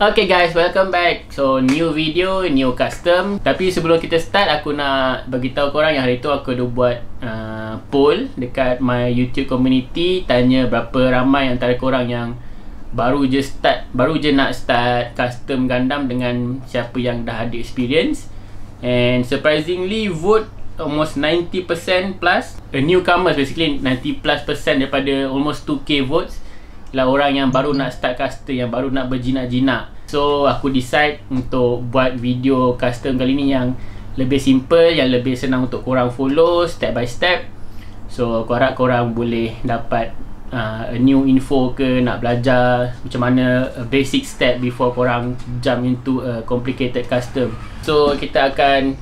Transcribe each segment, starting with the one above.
Okay guys, welcome back. So new video, new custom. Tapi sebelum kita start, aku nak beritahu korang yang hari tu aku ada buat poll dekat my YouTube community. Tanya berapa ramai antara korang yang baru je nak start custom Gundam dengan siapa yang dah ada experience. And surprisingly vote almost 90% plus. A newcomers, basically 90+% daripada almost 2k votes lah orang yang baru nak start custom, yang baru nak berjinak-jinak. So aku decide untuk buat video custom kali ni yang lebih simple, yang lebih senang untuk korang follow step by step. So aku harap korang boleh dapat a new info ke, nak belajar macam mana a basic step before korang jump into a complicated custom. So kita akan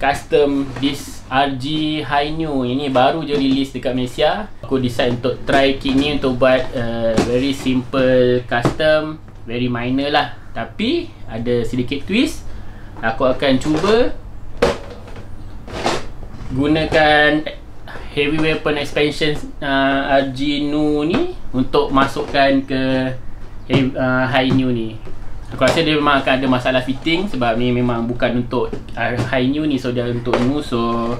custom this RG Hi-Nyu. Ini baru je release dekat Malaysia. Aku decide untuk try kit ni untuk buat very simple custom, very minor lah, tapi ada sedikit twist. Aku akan cuba gunakan heavy weapon expansion RG Nu ni untuk masukkan ke Hi-Nyu ni. Aku rasa dia memang akan ada masalah fitting sebab ni memang bukan untuk Hi-Nyu ni, so dia untuk Nu. So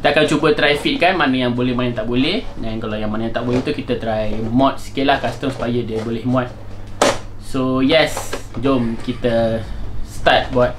kita akan cuba try fit kan, mana yang boleh, mana yang tak boleh. Dan kalau yang mana yang tak boleh tu kita try mod sikit lah custom supaya dia boleh mod. So yes, jom kita start buat.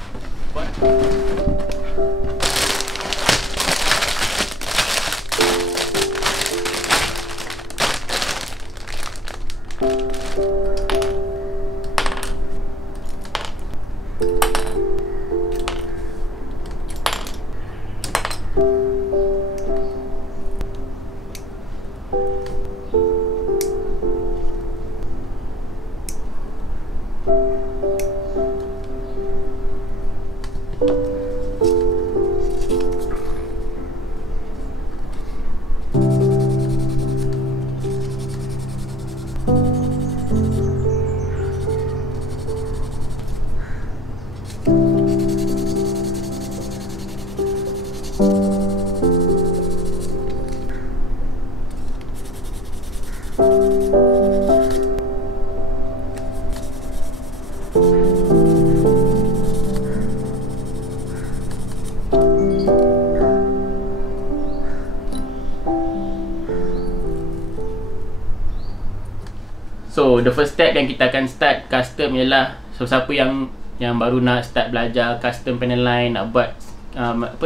So the first step yang kita akan start custom ialah, so siapa yang baru nak start belajar custom panel line, nak buat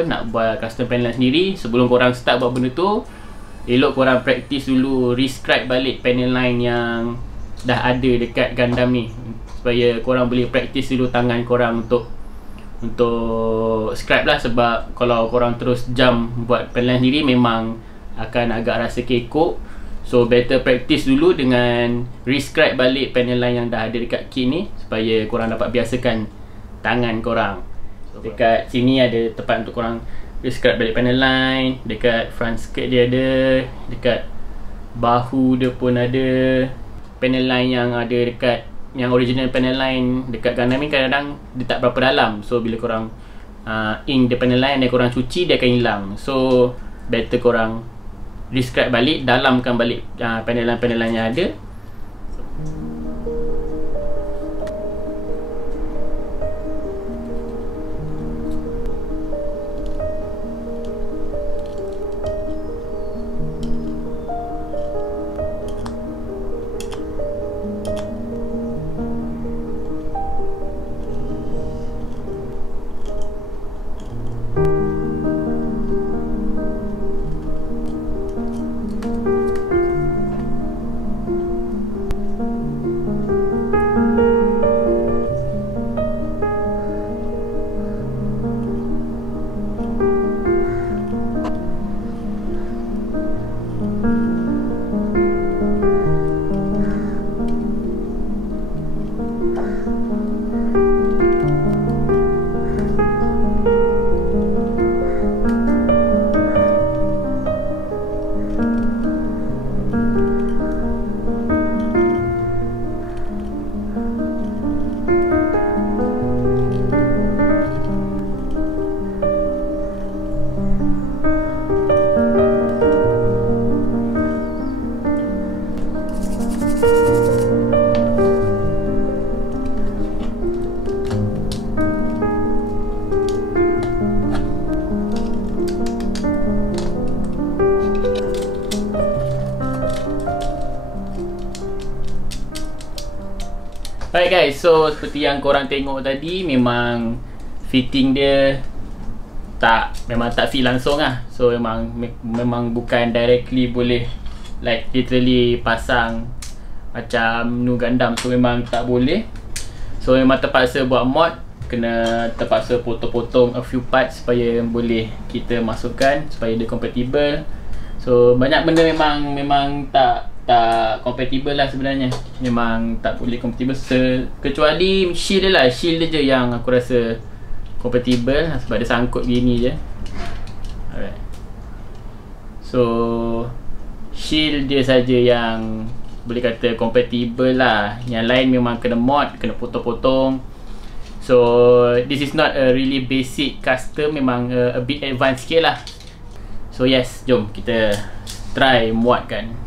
nak buat custom panel line sendiri, sebelum korang start buat benda tu, elok korang practice dulu, rescribe balik panel line yang dah ada dekat Gundam ni, supaya korang boleh practice dulu tangan korang untuk scribe lah. Sebab kalau korang terus jump buat panel line sendiri memang akan agak rasa kekok. So better practice dulu dengan rescribe balik panel line yang dah ada dekat kit ni, supaya korang dapat biasakan tangan korang. Dekat sini ada tempat untuk korang rescribe balik panel line. Dekat front skirt dia ada, dekat bahu dia pun ada. Panel line yang ada dekat, yang original panel line dekat Gundam ni kadang-kadang dia tak berapa dalam. So bila korang ink the panel line dan korang cuci, dia akan hilang. So better korang rescribe balik, dalamkan balik panel line yang ada. Alright guys, so seperti yang korang tengok tadi, memang fitting dia memang tak fit langsung lah. So memang bukan directly boleh like literally pasang macam Nu Gundam. So memang tak boleh. So memang terpaksa buat mod, kena terpaksa potong-potong a few parts supaya boleh kita masukkan, supaya dia compatible. So banyak benda memang tak compatible lah sebenarnya. Memang tak boleh compatible kecuali shield dia lah. Shield dia je yang aku rasa compatible sebab dia sangkut gini je. Alright. So shield dia saja yang boleh kata compatible lah. Yang lain memang kena mod, kena potong-potong. So this is not a really basic custom, memang a bit advanced sikit lah. So yes, jom kita try muatkan.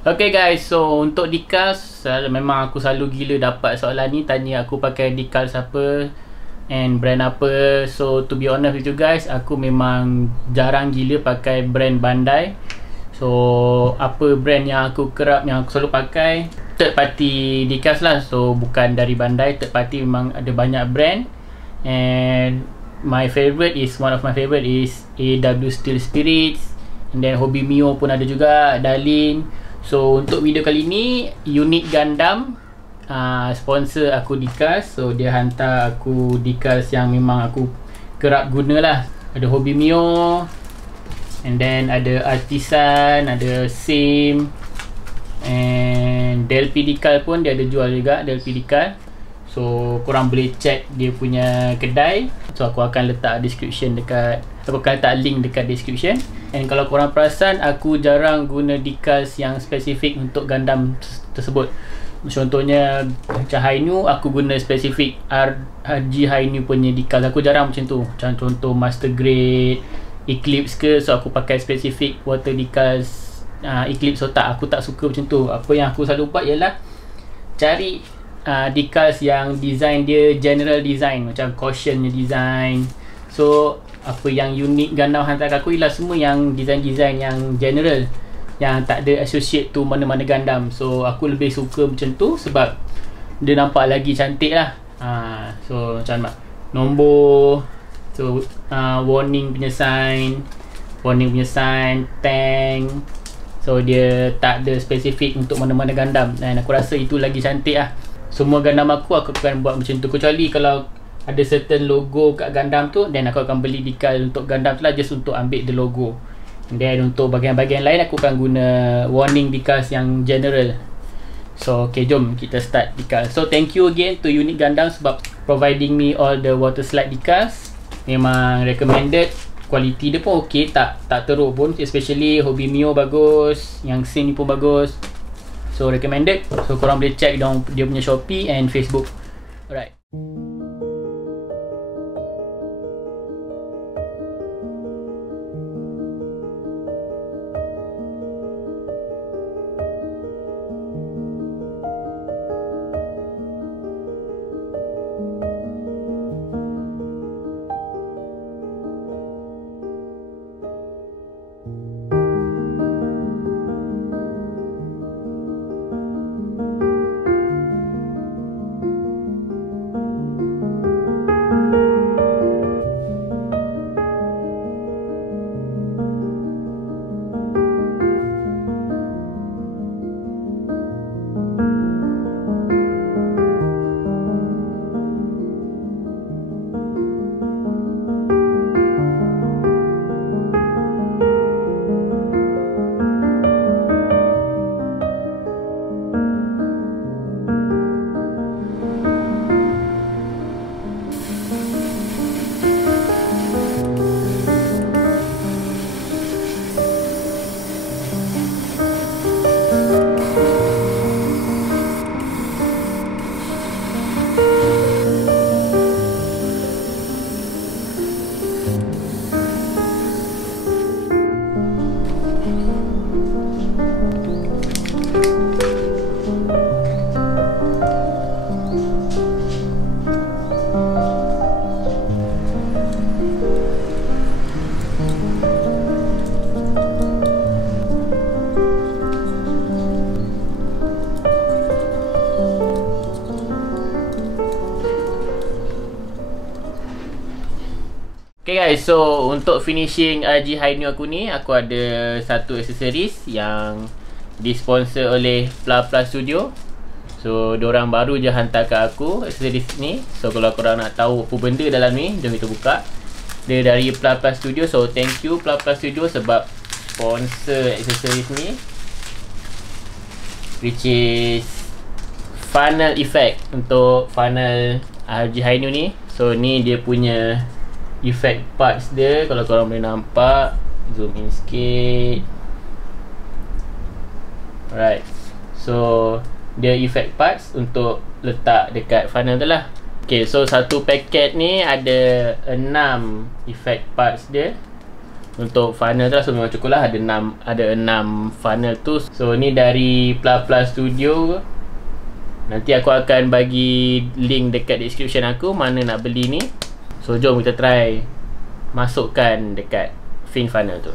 Okay guys, so untuk decals memang aku selalu gila dapat soalan ni, tanya aku pakai decals apa and brand apa. So to be honest with you guys, aku memang jarang gila pakai brand Bandai. So apa brand yang aku kerap, yang aku selalu pakai, third party decals lah. So bukan dari Bandai, third party memang ada banyak brand. And my favorite is, one of my favorite is AW Steel Spirits, and then Hobby Mio pun ada juga, Darlin. So untuk video kali ni, Unique Gundam sponsor aku decals. So dia hantar aku decals yang memang aku kerap guna lah. Ada Hobby Mio, and then ada Artisan, ada Same, and Delphi decal pun dia ada jual juga, Delphi decal. So korang boleh check dia punya kedai. So aku akan letak description dekat, aku akan letak link dekat description. And kalau korang perasan, aku jarang guna decals yang spesifik untuk Gundam tersebut. Contohnya macam Hainu, aku guna spesifik RG Hainu punya decals. Aku jarang macam tu. Macam contoh Master Grade, Eclipse ke, so aku pakai spesifik water decals Eclipse. So aku tak suka macam tu. Apa yang aku selalu buat ialah cari decals yang design dia general design, macam Caution nya design. So apa yang Unique Gundam hantar aku ialah semua yang design-design yang general, yang tak ada associate tu mana-mana Gundam. So aku lebih suka macam tu sebab dia nampak lagi cantik lah. So macam nombor, so warning punya sign, tank. So dia tak ada spesifik untuk mana-mana Gundam, dan aku rasa itu lagi cantik lah. Semua Gundam aku akan buat macam tu, kecuali kalau ada certain logo kat Gundam tu, then aku akan beli decal untuk Gundam tu lah, just untuk ambil the logo. And then untuk bahagian-bahagian lain aku akan guna warning decals yang general. So okay, jom kita start decal. So thank you again to Unique Gundam sebab providing me all the water slide decals. Memang recommended, quality dia pun ok, tak teruk pun. Especially Hobby Mio bagus, yang Sing ni pun bagus. So recommended. So korang boleh check dia punya Shopee and Facebook Alright. Okay guys, so untuk finishing RG Hino aku ni, aku ada satu aksesoris yang disponsor oleh Pla Studio. So diorang baru je hantar kat aku aksesoris ni. So kalau korang nak tahu apa benda dalam ni, jom kita buka. Dia dari Pla Studio. So thank you Pla Studio sebab sponsor aksesoris ni, which is funnel effect untuk funnel RG Hino ni. So ni dia punya effect parts dia. Kalau korang boleh nampak, zoom in sikit. Alright, so dia effect parts untuk letak dekat funnel tu lah. Okay, so satu paket ni ada 6 effect parts dia untuk funnel tu lah. So memang cukup lah, ada 6 funnel tu. So ni dari Pla Studio. Nanti aku akan bagi link dekat description aku mana nak beli ni. So jom kita try masukkan dekat fin funnel tu.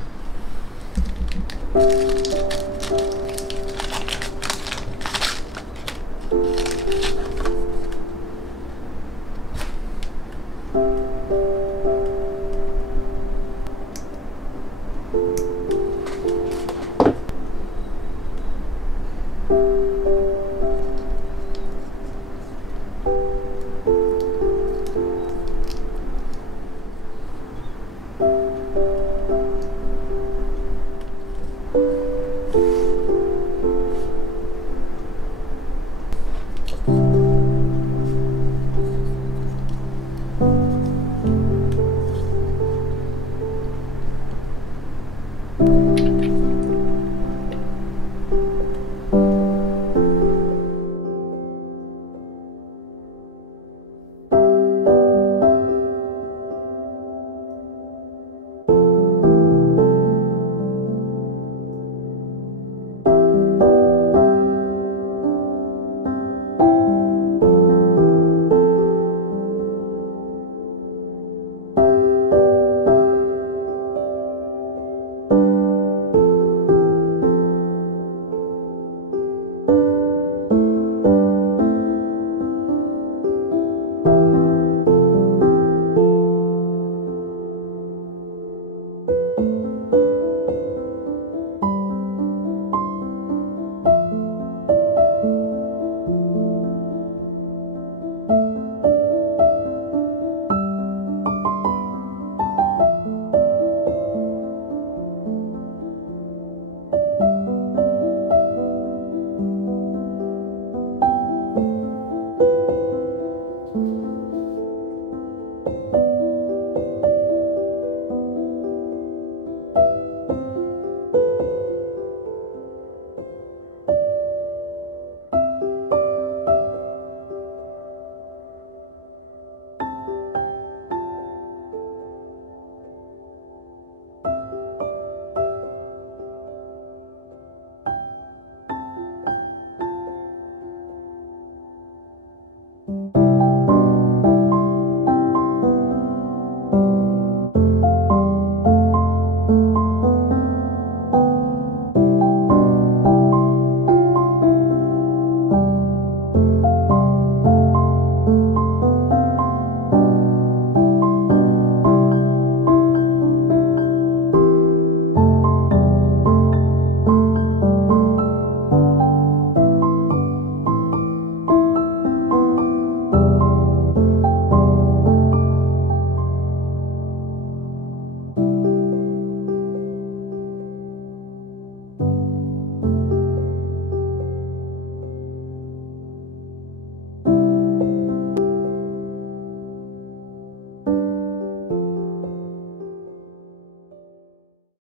you.